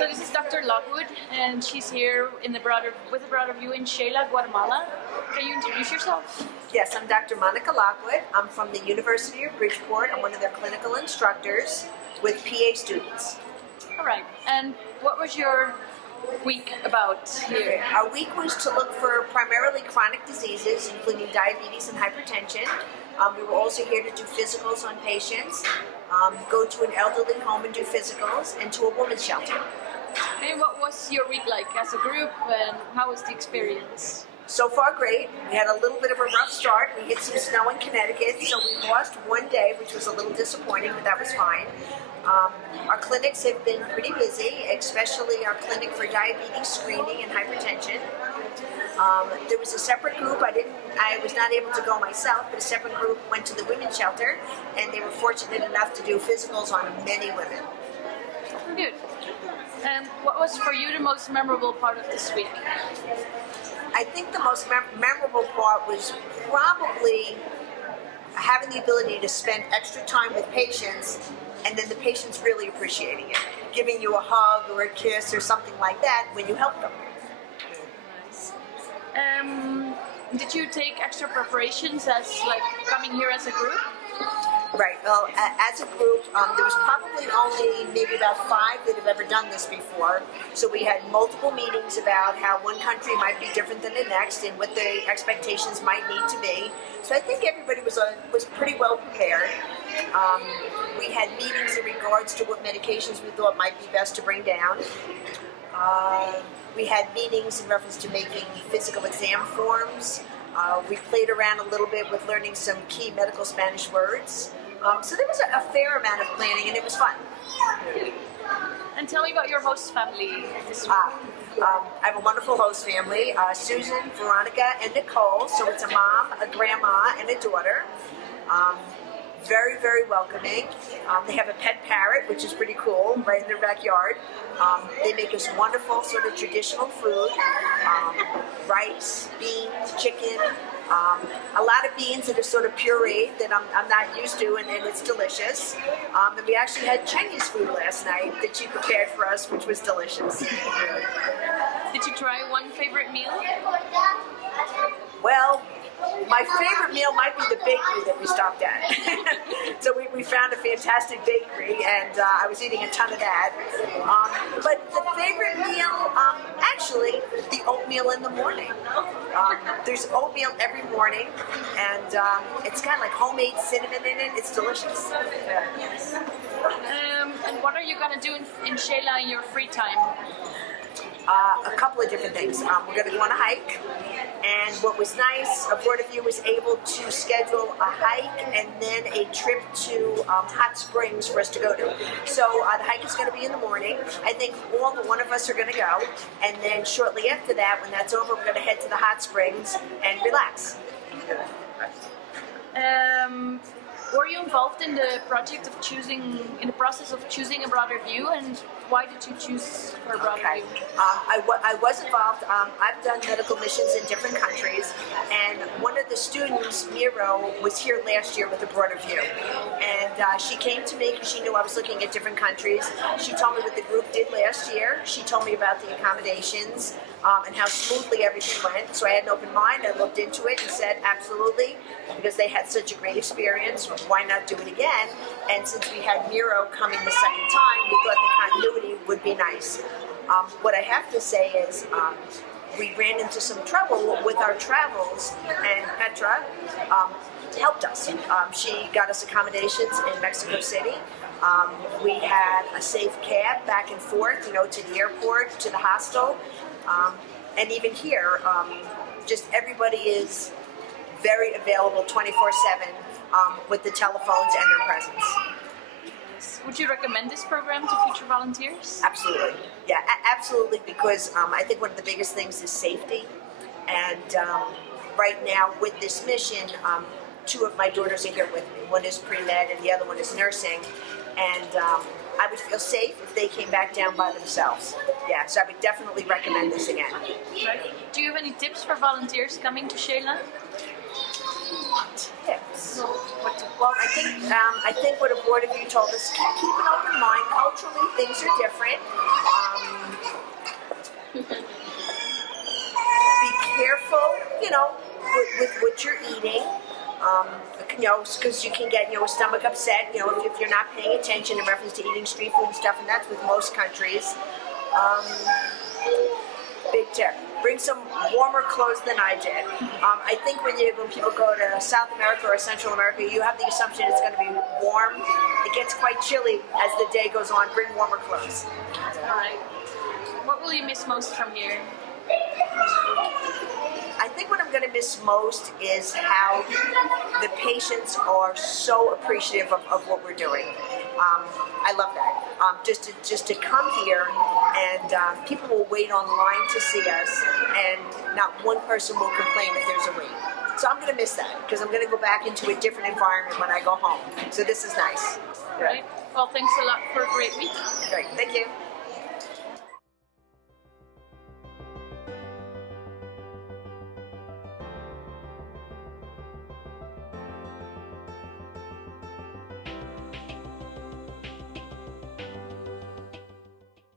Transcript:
So this is Dr. Lockwood, and she's here with a broader view in Xela, Guatemala. Can you introduce yourself? Yes, I'm Dr. Monica Lockwood. I'm from the University of Bridgeport. I'm one of their clinical instructors with PA students. All right. And what was your week about here? Our week was to look for primarily chronic diseases, including diabetes and hypertension. We were also here to do physicals on patients, go to an elderly home and do physicals, and to a women's shelter. And what was your week like as a group, and how was the experience? So far, great. We had a little bit of a rough start. We hit some snow in Connecticut, so we lost one day, which was a little disappointing, but that was fine. Our clinics have been pretty busy, especially our clinic for diabetes screening and hypertension. There was a separate group. I was not able to go myself, but a separate group went to the women's shelter, and they were fortunate enough to do physicals on many women. Good. And what was for you the most memorable part of this week? I think the most memorable part was probably having the ability to spend extra time with patients, and then the patients really appreciating it, giving you a hug or a kiss or something like that when you help them. Nice. Did you take extra preparations as coming here as a group? Right. Well, as a group, there was probably only maybe about 5 that have ever done this before. So we had multiple meetings about how one country might be different than the next and what the expectations might need to be. So I think everybody was pretty well prepared. We had meetings in regards to what medications we thought might be best to bring down. We had meetings in reference to making physical exam forms. We played around a little bit with learning some key medical Spanish words. So there was a fair amount of planning, and it was fun. And tell me about your host family this week. I have a wonderful host family, Susan, Veronica, and Nicole. So it's a mom, a grandma, and a daughter. Very, very welcoming. They have a pet parrot, which is pretty cool, right in their backyard. They make us wonderful sort of traditional food, rice, beans, chicken, a lot of beans that are sort of pureed that I'm not used to, and it's delicious. And we actually had Chinese food last night that she prepared for us, which was delicious. Did you try one favorite meal? Well, my favorite meal might be the bakery that we stopped at. So we found a fantastic bakery, and I was eating a ton of that. But the favorite meal, actually, the oatmeal in the morning. There's oatmeal every morning, and it's kind of like homemade cinnamon in it. It's delicious. Yes. And what are you going to do in Xela in your free time? A couple of different things. We're going to go on a hike, and what was nice, Board of View was able to schedule a hike and then a trip to hot springs for us to go to. So the hike is going to be in the morning. I think all but one of us are going to go, and then shortly after that, when that's over, we're going to head to the hot springs and relax. Were you involved in the project of in the process of choosing a broader view, and why did you choose for a broader view? I was involved. I've done medical missions in different countries, and one of the students, Miro, was here last year with a broader view. And she came to me because she knew I was looking at different countries. She told me what the group did last year. She told me about the accommodations and how smoothly everything went. So I had an open mind. I looked into it and said, absolutely, because they had such a great experience, why not do it again? And since we had Miro coming the second time, we thought the continuity would be nice. What I have to say is we ran into some trouble with our travels, and Petra helped us. She got us accommodations in Mexico City. We had a safe cab back and forth, to the airport, to the hostel, and even here, just everybody is very available 24/7 with the telephones and their presence. Would you recommend this program to future volunteers? Absolutely. Yeah, absolutely, because I think one of the biggest things is safety. And right now with this mission, 2 of my daughters are here with me. One is pre-med and the other one is nursing. And I would feel safe if they came back down by themselves. Yeah, so I would definitely recommend this again. Right. Do you have any tips for volunteers coming to Xela? Tips? Well, I think what a board of you told us, keep an open mind. Culturally, things are different. Be careful, with what you're eating. Because you can get, a stomach upset, if you're not paying attention in reference to eating street food and stuff, and that's with most countries. Big tip. Bring some warmer clothes than I did. I think when people go to South America or Central America, you have the assumption it's going to be warm. It gets quite chilly as the day goes on. Bring warmer clothes. All right. What will you miss most from here? I think what I'm going to miss most is how the patients are so appreciative of what we're doing. I love that. Just to come here and people will wait online to see us, and not one person will complain if there's a wait. So I'm going to miss that because I'm going to go back into a different environment when I go home. So this is nice. Right. Well, thanks a lot for a great week. Great. Thank you.